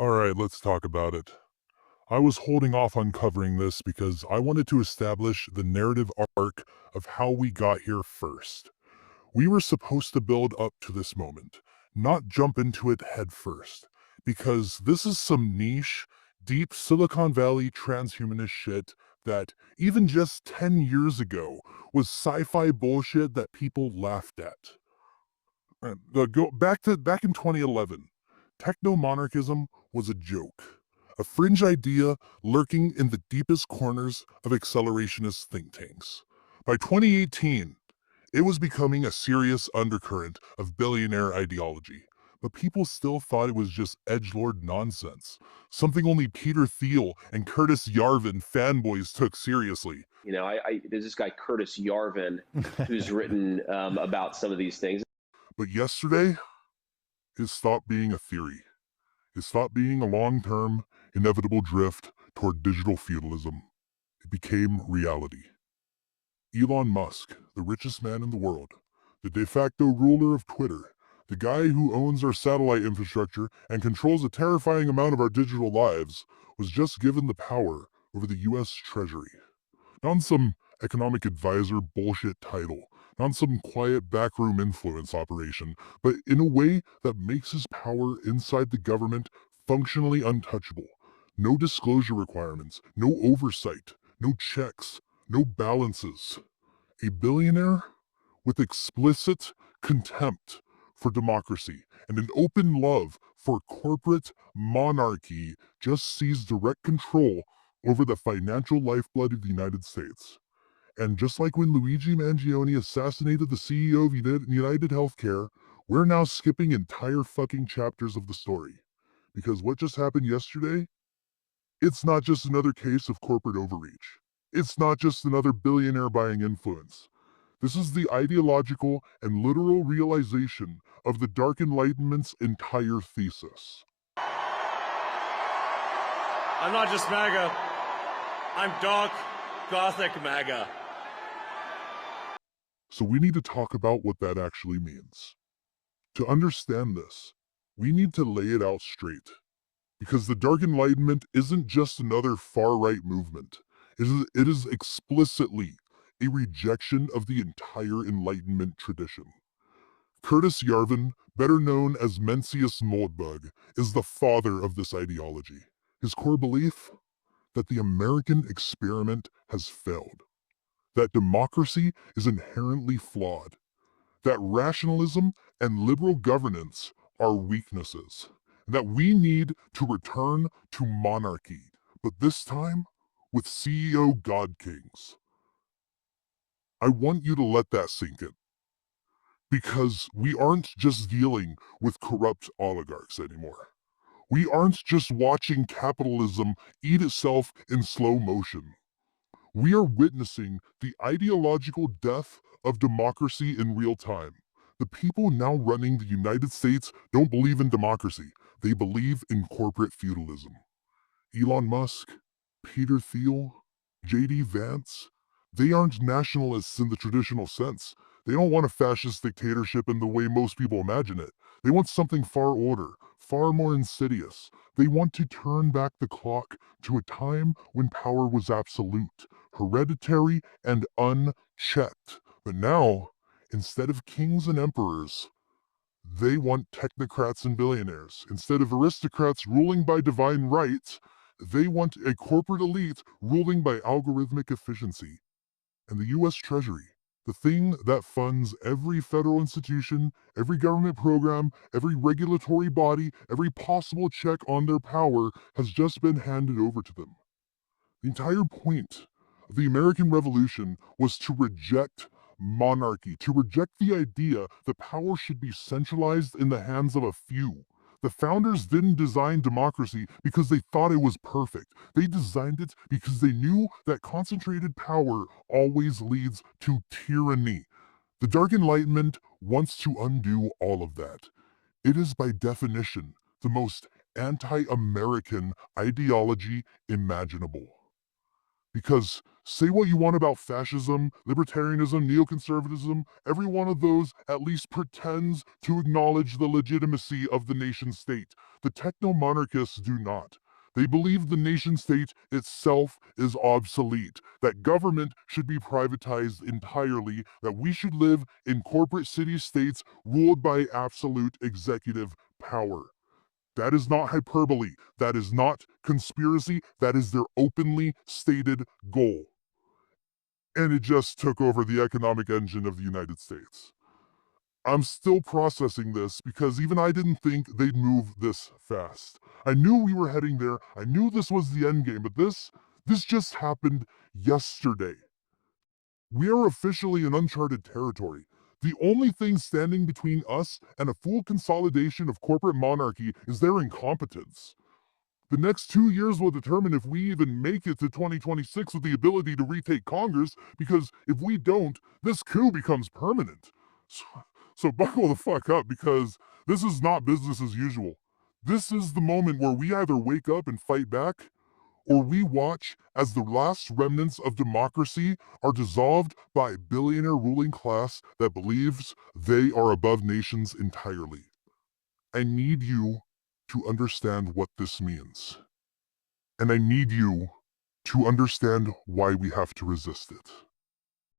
Alright, let's talk about it. I was holding off on covering this because I wanted to establish the narrative arc of how we got here first. We were supposed to build up to this moment, not jump into it head first, because this is some niche, deep Silicon Valley transhumanist shit that, even just 10 years ago, was sci-fi bullshit that people laughed at. Go back in 2011. Techno monarchism was a joke, a fringe idea lurking in the deepest corners of accelerationist think tanks. By 2018, it was becoming a serious undercurrent of billionaire ideology, but people still thought it was just edgelord nonsense, something only Peter Thiel and Curtis Yarvin fanboys took seriously. There's this guy Curtis Yarvin who's written about some of these things. But yesterday, it stopped being a theory. It stopped being a long-term, inevitable drift toward digital feudalism. It became reality. Elon Musk, the richest man in the world, the de facto ruler of Twitter, the guy who owns our satellite infrastructure and controls a terrifying amount of our digital lives, was just given the power over the US Treasury. Not on some economic advisor bullshit title, not on some quiet backroom influence operation, but in a way that makes his power inside the government functionally untouchable. No disclosure requirements, no oversight, no checks, no balances. A billionaire with explicit contempt for democracy and an open love for corporate monarchy just sees direct control over the financial lifeblood of the United States. And just like when Luigi Mangione assassinated the CEO of United Healthcare, we're now skipping entire fucking chapters of the story. Because what just happened yesterday? It's not just another case of corporate overreach. It's not just another billionaire buying influence. This is the ideological and literal realization of the Dark Enlightenment's entire thesis. I'm not just MAGA, I'm dark, gothic MAGA. So we need to talk about what that actually means. To understand this, we need to lay it out straight. Because the Dark Enlightenment isn't just another far-right movement. It is explicitly a rejection of the entire Enlightenment tradition. Curtis Yarvin, better known as Mencius Moldbug, is the father of this ideology. His core belief? That the American experiment has failed. That democracy is inherently flawed. That rationalism and liberal governance are weaknesses. And that we need to return to monarchy, but this time with CEO God Kings. I want you to let that sink in. Because we aren't just dealing with corrupt oligarchs anymore. We aren't just watching capitalism eat itself in slow motion. We are witnessing the ideological death of democracy in real time. The people now running the United States don't believe in democracy. They believe in corporate feudalism. Elon Musk, Peter Thiel, J.D. Vance, they aren't nationalists in the traditional sense. They don't want a fascist dictatorship in the way most people imagine it. They want something far older, far more insidious. They want to turn back the clock to a time when power was absolute, hereditary, and unchecked. But now, instead of kings and emperors, they want technocrats and billionaires. Instead of aristocrats ruling by divine right, they want a corporate elite ruling by algorithmic efficiency. And the US Treasury, the thing that funds every federal institution, every government program, every regulatory body, every possible check on their power, has just been handed over to them. The entire point of the American Revolution was to reject monarchy, to reject the idea that power should be centralized in the hands of a few. The founders didn't design democracy because they thought it was perfect. They designed it because they knew that concentrated power always leads to tyranny. The Dark Enlightenment wants to undo all of that. It is by definition the most anti-American ideology imaginable. Because Say what you want about fascism, libertarianism, neoconservatism, every one of those at least pretends to acknowledge the legitimacy of the nation state. The techno-monarchists do not. They believe the nation state itself is obsolete, that government should be privatized entirely, that we should live in corporate city-states ruled by absolute executive power. That is not hyperbole. That is not conspiracy. That is their openly stated goal. And it just took over the economic engine of the United States. I'm still processing this because even I didn't think they'd move this fast. I knew we were heading there. I knew this was the end game, but this just happened yesterday. We are officially in uncharted territory. The only thing standing between us and a full consolidation of corporate monarchy is their incompetence. The next 2 years will determine if we even make it to 2026 with the ability to retake Congress, because if we don't, this coup becomes permanent. So buckle the fuck up, because this is not business as usual. This is the moment where we either wake up and fight back, or we watch as the last remnants of democracy are dissolved by a billionaire ruling class that believes they are above nations entirely. I need you to understand what this means. And I need you to understand why we have to resist it.